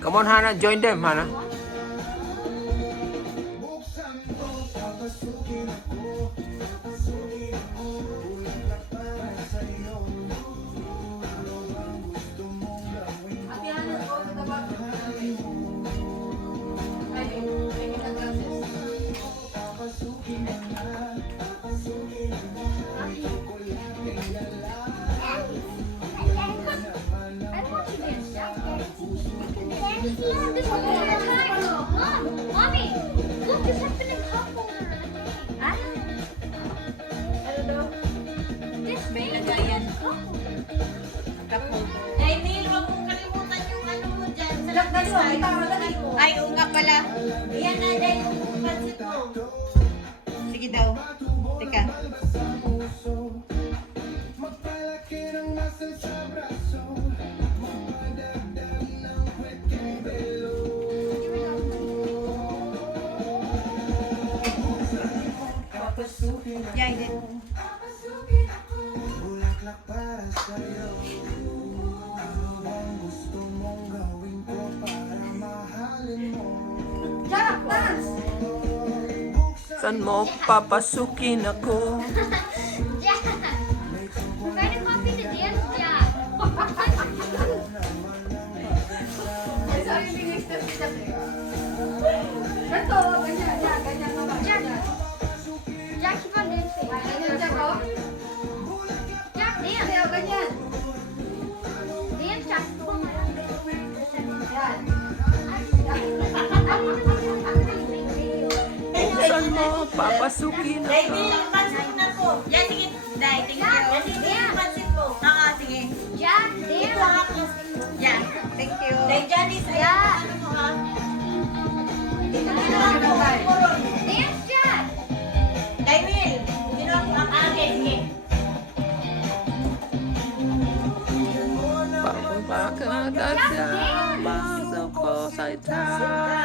Come on, Hannah. Join them, Hannah. This one all the time. Mom, Mommy, look, there's something in cup holder. Ano daw? This may lagayan. Cup holder. Ay, Neil, huwag mong kalimutan yung ano mo dyan. Ay, oo nga pala. Yan na, dahil yung pansit mo. Sige daw. Teka. Yan, din. Bulaklak para sa'yo. Ano bang gusto mong gawin ko para mahalin mo? Saan mo papasukin ako? Jack! Try to copy the dance, Jack. Jack, Jack, keep on dancing. Jack, dance. Dance, Jack. Saan mo papasukin Dahil ako? yung pansit na po. Yan, sige. Dahil, thank you. Yan, sige yung pansit po. Oo, sige. Jack, Ito dance. ha, plastic. Yan, thank you. Dahil Janice, ayan, Yeah. ano mo ha? Ito ginawa ko. Puro. Dance, Jack. Dahil Will, ginawa ko ang akin. Sige. Papapakadadama sa ko sa itaas.